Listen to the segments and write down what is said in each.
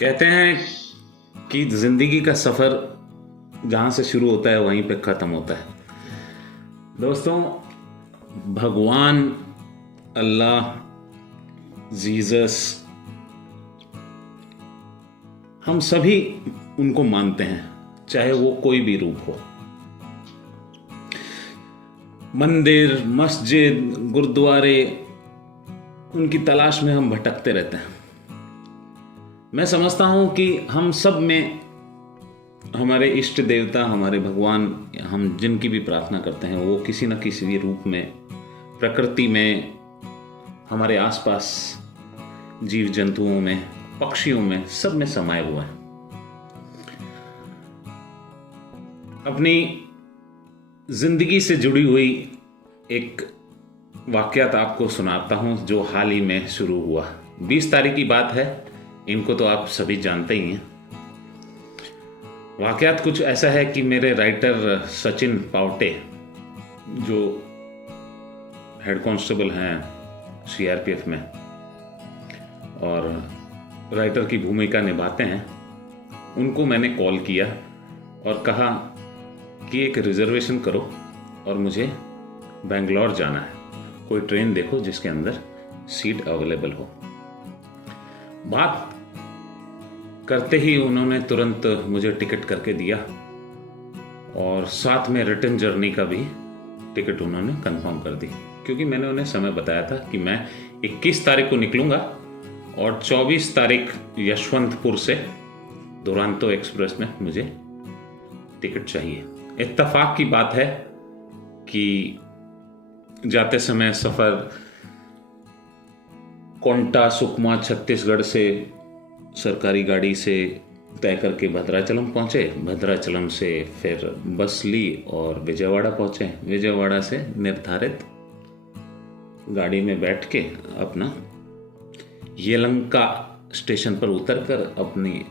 कहते हैं कि जिंदगी का सफर जहां से शुरू होता है वहीं पे खत्म होता है। दोस्तों, भगवान, अल्लाह, जीसस, हम सभी उनको मानते हैं, चाहे वो कोई भी रूप हो। मंदिर, मस्जिद, गुरुद्वारे, उनकी तलाश में हम भटकते रहते हैं। मैं समझता हूं कि हम सब में हमारे इष्ट देवता, हमारे भगवान, हम जिनकी भी प्रार्थना करते हैं वो किसी न किसी भी रूप में, प्रकृति में, हमारे आसपास जीव जंतुओं में, पक्षियों में, सब में समाये हुआ है। अपनी जिंदगी से जुड़ी हुई एक वाकयात आपको सुनाता हूं जो हाल ही में शुरू हुआ। 20 तारीख की बात है, इनको तो आप सभी जानते ही हैं। वाकयात कुछ ऐसा है कि मेरे राइटर सचिन पावटे, जो हेड कांस्टेबल हैं सीआरपीएफ में और राइटर की भूमिका निभाते हैं, उनको मैंने कॉल किया और कहा कि एक रिजर्वेशन करो और मुझे बेंगलोर जाना है, कोई ट्रेन देखो जिसके अंदर सीट अवेलेबल हो। बात करते ही उन्होंने तुरंत मुझे टिकट करके दिया और साथ में रिटर्न जर्नी का भी टिकट उन्होंने कंफर्म कर दी, क्योंकि मैंने उन्हें समय बताया था कि मैं 21 तारीख को निकलूंगा और 24 तारीख यशवंतपुर से दुरांतो एक्सप्रेस में मुझे टिकट चाहिए। इत्तेफाक की बात है कि जाते समय सफ़र कोंटा, सुकमा, छत्तीसगढ़ से सरकारी गाड़ी से तय करके भद्राचलम पहुंचे। भद्राचलम से फिर बस ली और विजयवाड़ा पहुंचे। विजयवाड़ा से निर्धारित गाड़ी में बैठ के अपना येलंका स्टेशन पर उतरकर अपनी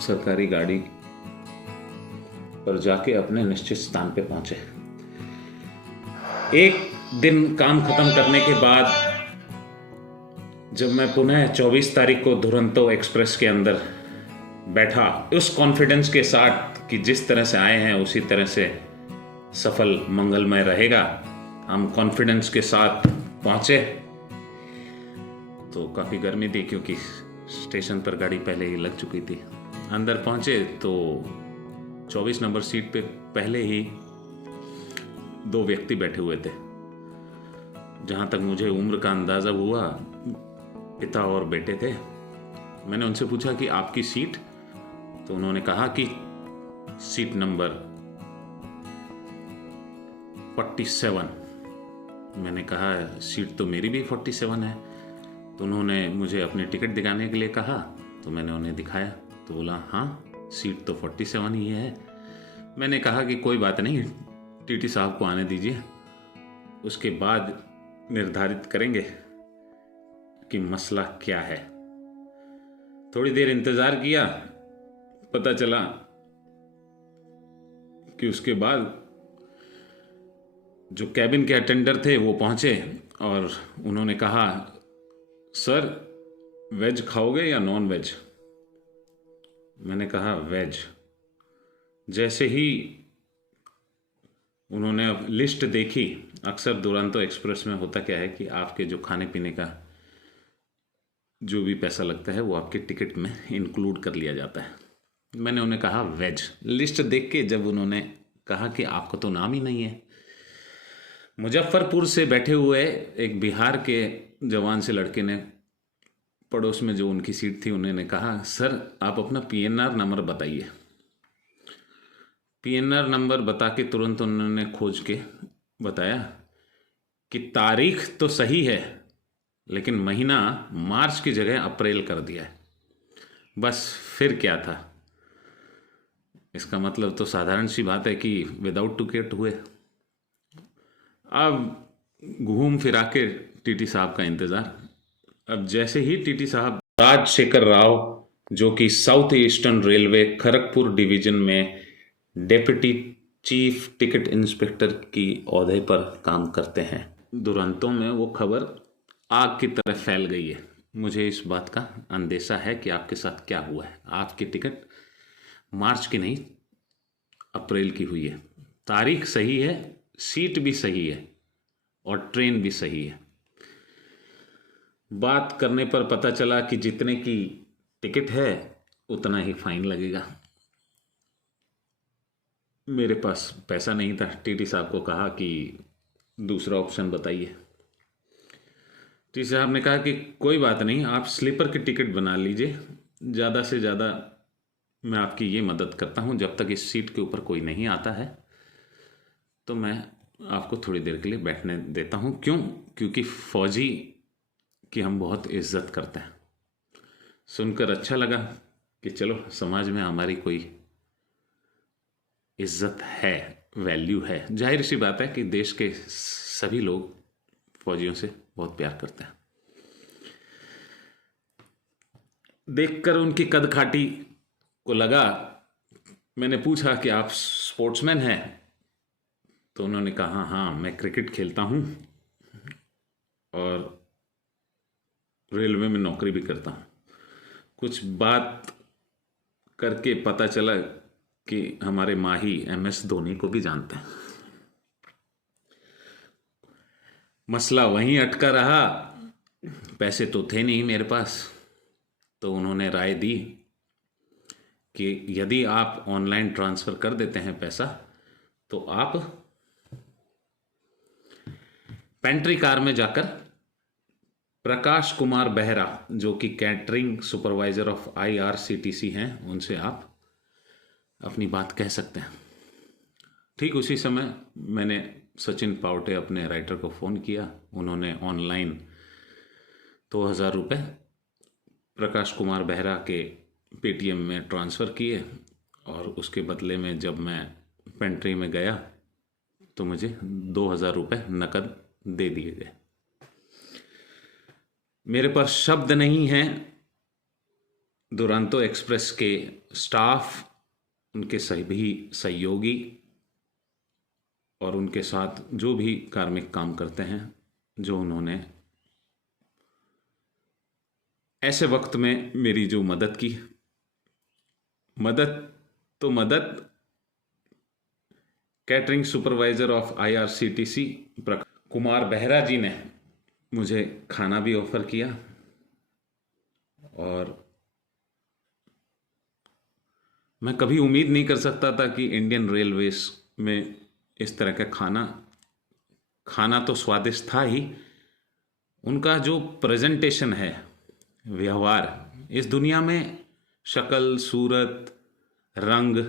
सरकारी गाड़ी पर जाके अपने निश्चित स्थान पे पहुंचे। एक दिन काम खत्म करने के बाद जब मैं पुनः 24 तारीख को दुरंतो एक्सप्रेस के अंदर बैठा, उस कॉन्फिडेंस के साथ कि जिस तरह से आए हैं उसी तरह से सफल मंगलमय रहेगा, हम कॉन्फिडेंस के साथ पहुंचे। तो काफ़ी गर्मी थी क्योंकि स्टेशन पर गाड़ी पहले ही लग चुकी थी। अंदर पहुंचे तो 24 नंबर सीट पे पहले ही 2 व्यक्ति बैठे हुए थे। जहाँ तक मुझे उम्र का अंदाज़ा हुआ, पिता और बेटे थे। मैंने उनसे पूछा कि आपकी सीट? तो उन्होंने कहा कि सीट नंबर 47। मैंने कहा सीट तो मेरी भी 47 है। तो उन्होंने मुझे अपनी टिकट दिखाने के लिए कहा, तो मैंने उन्हें दिखाया। तो बोला हाँ, सीट तो 47 ही है। मैंने कहा कि कोई बात नहीं, टीटी साहब को आने दीजिए, उसके बाद निर्धारित करेंगे कि मसला क्या है। थोड़ी देर इंतजार किया, पता चला कि उसके बाद जो कैबिन के अटेंडर थे वो पहुंचे और उन्होंने कहा, सर वेज खाओगे या नॉन वेज? मैंने कहा वेज। जैसे ही उन्होंने लिस्ट देखी, अक्सर दुरंतो एक्सप्रेस में होता क्या है कि आपके जो खाने पीने का जो भी पैसा लगता है वो आपके टिकट में इंक्लूड कर लिया जाता है। मैंने उन्हें कहा वेज। लिस्ट देख के जब उन्होंने कहा कि आपका तो नाम ही नहीं है, मुजफ्फरपुर से बैठे हुए एक बिहार के जवान से लड़के ने पड़ोस में जो उनकी सीट थी, उन्होंने कहा, सर आप अपना पीएनआर नंबर बताइए। पीएनआर नंबर बता के तुरंत उन्होंने खोज के बताया कि तारीख तो सही है लेकिन महीना मार्च की जगह अप्रैल कर दिया है। बस फिर क्या था? इसका मतलब तो साधारण सी बात है कि विदाउट टिकट हुए। अब घूम फिरा के टीटी साहब का इंतज़ार। अब जैसे ही टीटी साहब, राजशेखर राव, जो कि south eastern railway Kharagpur division में डेप्यूटी चीफ टिकट इंस्पेक्टर की ओहदे पर काम करते हैं, दुरंतों में वो खबर आग की तरह फैल गई है। मुझे इस बात का अंदेशा है कि आपके साथ क्या हुआ है। आपकी टिकट मार्च की नहीं, अप्रैल की हुई है। तारीख सही है, सीट भी सही है और ट्रेन भी सही है। बात करने पर पता चला कि जितने की टिकट है उतना ही फाइन लगेगा। मेरे पास पैसा नहीं था। टीटी साहब को कहा कि दूसरा ऑप्शन बताइए। टीटी साहब ने कहा कि कोई बात नहीं, आप स्लीपर की टिकट बना लीजिए, ज़्यादा से ज़्यादा मैं आपकी ये मदद करता हूँ, जब तक इस सीट के ऊपर कोई नहीं आता है तो मैं आपको थोड़ी देर के लिए बैठने देता हूँ। क्यों? क्योंकि फौजी की हम बहुत इज्जत करते हैं। सुनकर अच्छा लगा कि चलो समाज में हमारी कोई इज्जत है, वैल्यू है। जाहिर सी बात है कि देश के सभी लोग फौजियों से बहुत प्यार करते हैं। देखकर उनकी कदकाठी को लगा, मैंने पूछा कि आप स्पोर्ट्समैन हैं? तो उन्होंने कहा हाँ, मैं क्रिकेट खेलता हूँ और रेलवे में नौकरी भी करता हूँ। कुछ बात करके पता चला कि हमारे माही MS धोनी को भी जानते हैं। मसला वहीं अटका रहा। पैसे तो थे नहीं मेरे पास, तो उन्होंने राय दी कि यदि आप ऑनलाइन ट्रांसफ़र कर देते हैं पैसा तो आप पेंट्री कार में जाकर प्रकाश कुमार बेहरा, जो कि कैटरिंग सुपरवाइज़र ऑफ IRCTC हैं, उनसे आप अपनी बात कह सकते हैं। ठीक उसी समय मैंने सचिन पावटे अपने राइटर को फ़ोन किया। उन्होंने ऑनलाइन 2000 रुपये प्रकाश कुमार बेहरा के पेटीएम में ट्रांसफ़र किए और उसके बदले में जब मैं पेंट्री में गया तो मुझे 2000 रुपये नकद दे दिए गए। मेरे पास शब्द नहीं हैं। दुरंतो एक्सप्रेस के स्टाफ, उनके सभी सहयोगी और उनके साथ जो भी कार्मिक काम करते हैं, जो उन्होंने ऐसे वक्त में मेरी जो मदद की, मदद catering supervisor of IRCTC Kumar Behera ji ने मुझे खाना भी ऑफ़र किया। और मैं कभी उम्मीद नहीं कर सकता था कि इंडियन रेलवेज में इस तरह का खाना तो स्वादिष्ट था ही, उनका जो प्रेजेंटेशन है, व्यवहार, इस दुनिया में शक्ल, सूरत, रंग,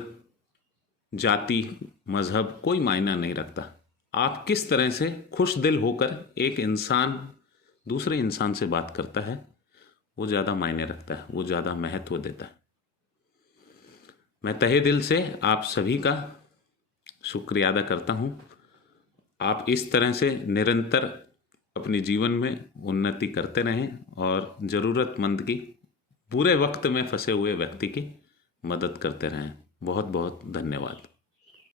जाति, मज़हब कोई मायना नहीं रखता। आप किस तरह से खुश दिल होकर एक इंसान दूसरे इंसान से बात करता है, वो ज़्यादा मायने रखता है, वो ज़्यादा महत्व देता है। मैं तहे दिल से आप सभी का शुक्रिया अदा करता हूँ। आप इस तरह से निरंतर अपने जीवन में उन्नति करते रहें और ज़रूरतमंद की, बुरे वक्त में फंसे हुए व्यक्ति की मदद करते रहें। बहुत बहुत धन्यवाद।